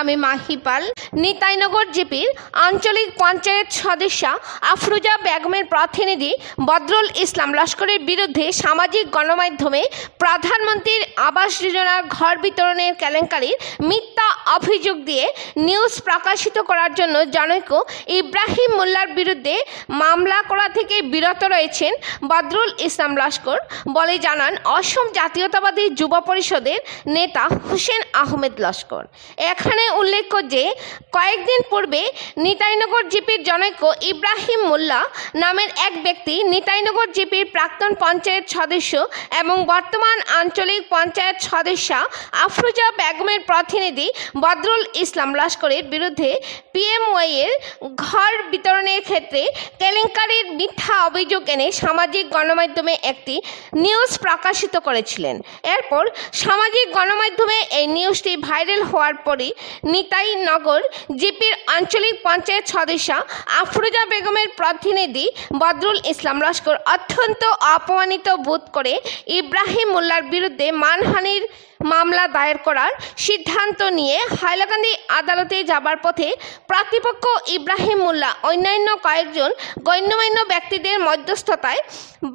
আমি মাহিপাল। নিতাইনগর জিপির আঞ্চলিক পঞ্চায়েত সদস্যা আফরোজা বেগমের প্রতিনিধি বদরুল ইসলাম লস্করের বিরুদ্ধে সামাজিক গণমাধ্যমে প্রধানমন্ত্রীর আবাস যোজনার ঘর বিতরণের কেলেঙ্কারির মিথ্যা অভিযোগ দিয়ে নিউজ প্রকাশিত করার জন্য জনৈক ইব্রাহিম মোল্লার বিরুদ্ধে মামলা করা থেকে বিরত রয়েছেন বদরুল ইসলাম লস্কর বলে জানান অসম জাতীয়তাবাদী যুব পরিষদের নেতা হুসেন আহমেদ লস্কর। এখানে উল্লেখ্য যে কয়েকদিন পূর্বে নিতাইনগর জিপির জনৈক ইব্রাহিম মোল্লা নামের এক ব্যক্তি নিতাইনগর জিপির প্রাক্তন পঞ্চায়েত সদস্য এবং বর্তমান আঞ্চলিক পঞ্চায়েত সদস্যা আফরোজা বেগমের প্রতিনিধি বদরুল ইসলাম লস্করের বিরুদ্ধে পিএমওয়াই এর ঘর বিতরণের ক্ষেত্রে কেলেঙ্কারির মিথ্যা অভিযোগ এনে সামাজিক গণমাধ্যমে একটি নিউজ প্রকাশিত করেছিলেন। এরপর সামাজিক গণমাধ্যমে এই নিউজটি ভাইরাল হওয়ার পরই নিতাইনগর জিপির আঞ্চলিক পঞ্চায়েত সদস্যা আফরোজা বেগমের প্রতিনিধি বদরুল ইসলাম লস্কর অত্যন্ত অপমানিত বোধ করে ইব্রাহিম মোল্লার বিরুদ্ধে মানহানির মামলা দায়ের করার সিদ্ধান্ত নিয়ে হাইলাকান্দি আদালতে যাবার পথে প্রতিপক্ষ ইব্রাহিম মোল্লা অন্যান্য কয়েকজন গণ্যমান্য ব্যক্তিদের মধ্যস্থতায়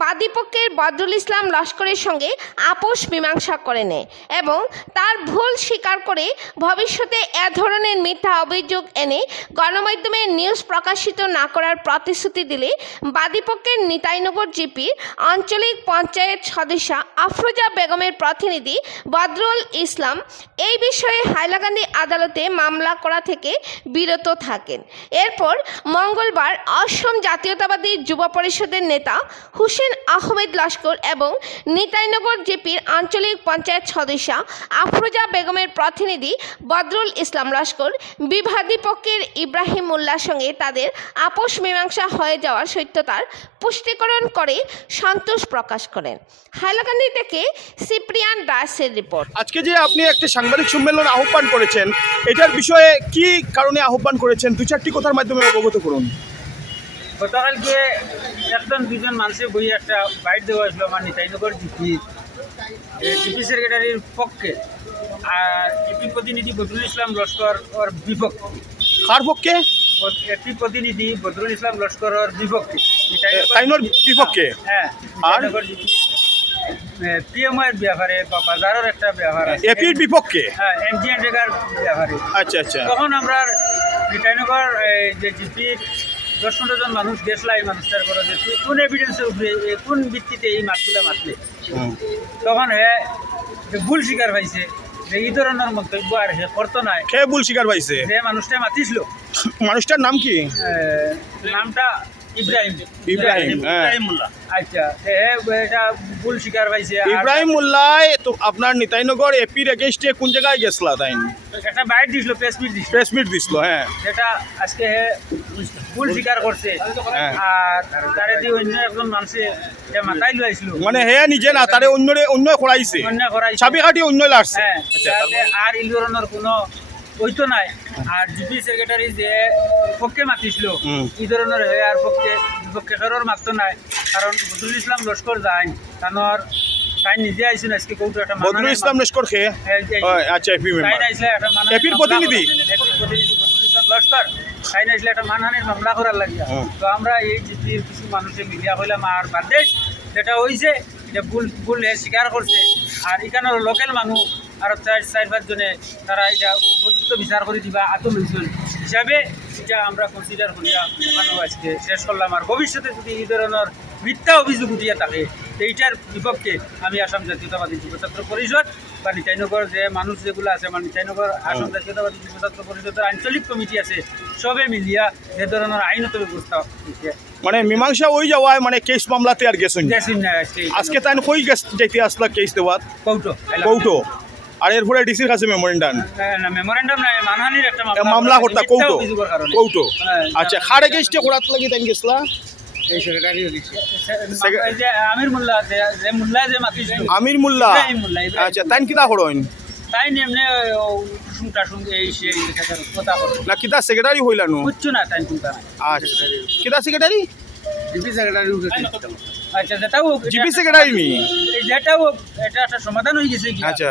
বাদীপক্ষের বদরুল ইসলাম লস্করের সঙ্গে আপোষ মীমাংসা করে নেয় এবং তার ভুল স্বীকার করে ভবিষ্যতে এ ধরনের মিথ্যা অভিযোগ এনে গণমাধ্যমে নিউজ প্রকাশিত না করার প্রতিশ্রুতি দিলে বাদীপক্ষের নিতাইনগর জিপির আঞ্চলিক পঞ্চায়েত সদস্যা আফরোজা বেগমের প্রতিনিধি বদরুল ইসলাম এই বিষয়ে হাইলাকান্দি আদালতে মামলা করা থেকে বিরত থাকেন। এরপর মঙ্গলবার অসম জাতীয়তাবাদী যুব পরিষদের নেতা হুসেন আহমেদ লস্কর এবং নিতাইনগর জিপির আঞ্চলিক পঞ্চায়েত সদস্যা আফরোজা বেগমের প্রতিনিধি বদরুল ইসলাম লস্কর বিবাদী পক্ষের ইব্রাহিম মোল্লার সঙ্গে তাদের আপোষ মীমাংসা হয়ে যাওয়ার সত্যতার পুষ্টিকরণ করে সন্তোষ প্রকাশ করেন। হাইলাকান্দি থেকে সিপ্রিয়ান দাসের রিপোর্ট। আজকে যে আপনি একটা সাংবাদিক সম্মেলন আহ্বান করেছেন, এটার বিষয়ে কি কারণে আহ্বান করেছেন, দু চারটি কথার মাধ্যমে অবগত করুন। গতকালকে একজন দুজন মানুষের বই একটা বাইট দেওয়া হয়েছিল আমার নিতাইনগর জিপি সেক্রেটারির পক্ষে, আর এপি প্রতিনিধি বদরুল ইসলাম লস্কর ওর বিপক্ষে। কার পক্ষে? এপি প্রতিনিধি বদরুল ইসলাম লস্কর ওর বিপক্ষে, তাইনোর বিপক্ষে। হ্যাঁ, আর পিএমওয়ের ব্যাপারে বা বাজারের একটা ব্যাপার আছে, এপির বিপক্ষে। হ্যাঁ, এমজিএন রেগার ব্যাপারে। আচ্ছা আচ্ছা। তখন আমরা নিতাইনগর যে জিপির 10-15 জন মানুষ গেছলা এই মানুষটার করে যে কোন এভিডেন্সের উপরে কোন ভিত্তিতে এই মাছগুলো মারলে, তখন হ্যাঁ ভুল স্বীকার পাইছে যে এই ধরনের মন্তব্য আর হে করতো নাই। কে ভুল স্বীকার পাইছে? যে মানুষটা মাতিছিল। মানুষটার নাম কি? নামটা ইব্রাহিম মোল্লা। আচ্ছা, এটা ভুল স্বীকার পাইছে। ইব্রাহিম মোল্লাই তো আপনার নিতাইনগর এপির এগেইনস্টে কোন জায়গায় গেছলা? তাই একটা বাইট দিছিল, প্রেস মিট দিছিল। হ্যাঁ, সেটা আজকে ভুল স্বীকার করছে। আর তারে দিয়ে অন্য একজন মানুষে মাথায় লইছিল, মানে হে নিজে না, তারে অন্য করাইছে, চাবি কাটি অন্য লাগছে। আর এই ধরনের কোনো ওইতো নাই। আর জিপি সেক্রেটারি যে পক্ষে মাতিছিল এই ধরনের হয়ে আর বিপক্ষে ফেরর মারতো নাই, কারণ বদরুল ইসলাম লস্কর যায় তানোর তাই নিজে আইছিল আজকে কৌটো একটা বদরুল ইসলাম লস্কর খে। আচ্ছা, এপি মেম্বার, এপির প্রতিনিধি বদরুল ইসলাম লস্কর তাই নাইছিল একটা মানহানির মামলা করার লাগিয়া। তো আমরা এই জিপির কিছু মানুষে মিলিয়া হইলাম আর বাদে যেটা হয়েছে যে ভুল স্বীকার করছে। আর এখানের লোকাল মানুষ আর 4-5 জনে তারা এটা উপযুক্ত বিচার করে দিবা আত্মবিশ্বাস হিসাবে এটা আমরা কনসিডার করিয়া ওখানেও আজকে শেষ করলাম। আর ভবিষ্যতে যদি এই ধরনের মিথ্যা অভিযোগ উঠিয়া থাকে এইটার বিপক্ষে আমি আসাম জাতীয়তাবাদী যুব ছাত্র পরিষদ বা নিতাইনগর যে মানুষ যেগুলো আছে আমার নিতাইনগর আসাম জাতীয়তাবাদী যুব ছাত্র পরিষদের আঞ্চলিক কমিটি আছে, সবে মিলিয়া যে ধরনের আইনত ব্যবস্থা মানে মীমাংসা ওই যাওয়ায় মানে কেস মামলাতে আর গেছেন না। আজকে তাই কই যাইতে আসলা কেস দেওয়ার? কৌটো। আর এরপরে ডিসির কাছে মেমোরেন্ডাম নাই, মানহানির একটা মামলা করতা কৌটো। আচ্ছা, খাড়ে গেস্টে করাত লাগি তাই গেছলা এই সেক্রেটারি আমির মোল্লা যে মাতিছিল। আমির মোল্লা। আচ্ছা, তাই কিতা করেন? তাই এমনি এই কথা না কিতা সেক্রেটারি হইলানো? বুঝছো না তাই কোনটা? আচ্ছা, কিতা সেক্রেটারি? ডিপি সেক্রেটারি আচ্ছা যেটাও হোক, এটা জিপি একটা সেক্রেটারি নি এই যেটাও হোক, এটা একটা সমাধান হয়ে গেছে কি আচ্ছা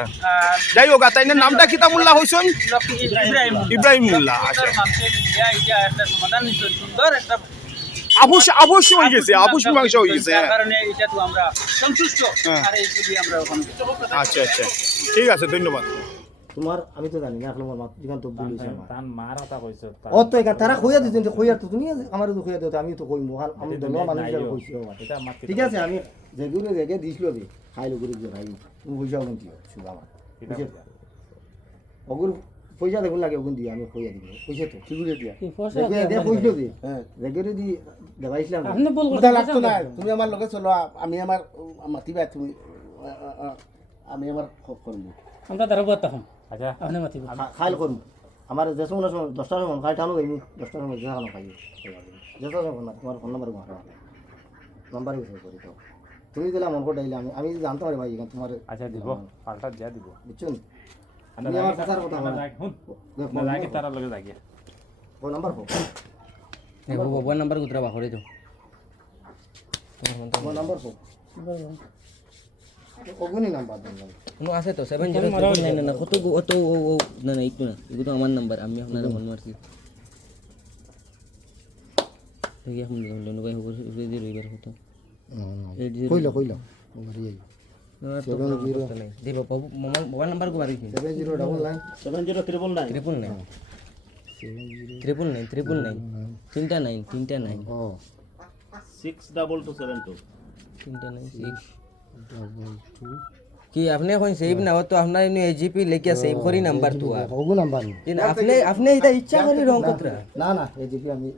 যাই হোক তাই নামটা কিতাবুল্লাহ হইছেন ইব্রাহিম ইব্রাহিম মোল্লা আচ্ছা মানুষের মিলিয়া এটা একটা সমাধান নিশ্চয় সুন্দর একটা অবশ্য হয়ে গেছে মীমাংসা হয়ে গেছে যার হ্যাঁ। কারণে এটা তো আমরা সন্তুষ্ট হ্যাঁ। আর এইগুলি আমরা ওখানে আচ্ছা আচ্ছা ঠিক আছে ধন্যবাদ তোমার আমি তো জানি না এখন আমার যেখান তো বলিস তান মার কথা কইছ ও তো এখান তারা খইয়া দিতেন তো খইয়া তো তুমি আমার তো খইয়া দিতে আমি তো কই মহান আমি তো মানুষ যারা কইছি এটা মাত ঠিক আছে আমি যেগুলো রেগে দিছিল রে খাইলো করে যে ভাই তুমি পয়সা কোন দিও শুধু আমার ওগুলো পয়সা দেখুন লাগে ওগুন দিয়ে আমি খইয়া দিব পয়সা তো কি করে দিয়া রেগে দিয়া কইলো দি হ্যাঁ রেগে দি দেখাইছিলাম আপনি বল উদা লাগতো না তুমি আমার লগে চলো আমি আমার মাতিবা তুমি আমি আমার খপ করব আমরা দাঁড়াবো তখন আচ্ছা আপনি মাতিব খাইল করুন আমার যে সময় 10টার সময় খাই টানো যাইনি 10টার সময় যা খানো খাই যেটা সময় না তোমার ফোন নাম্বার মারা নাম্বার ইউজ করি তো তুমি দিলে মন করে ডাইলে আমি জানতে পারি ভাই এখানে তোমার আচ্ছা দিব পাল্টা দিয়া দিব বুঝছেন আমরা আমার কথার কথা আমরা যাই হুন না লাগি তারা লগে যাই phone number phone mobile number গুতরা বাহরে তো ফোন নাম্বার ফোন ওগুনি নাম্বার দেন কোনো আছে তো 70 না কত অত ও না না একটু না এগুলো তো আমার নাম্বার আমি আপনার ফোন মারছি দেখি এখন লোন ভাই হবে রেডি রইবার হতো কইলো কইলো দিব মোবাইল নাম্বার কো মারিছি 7099 399 তিনটা নাই ও 62272 তিনটা নাই কি আপনি এখন সেভ না হতো আপনার এজিপি লেখিয়া সেভ করি নাম্বার তো ওগু নাম্বার আপনি এটা ইচ্ছা করি রং কতরা না এই জিপি আমি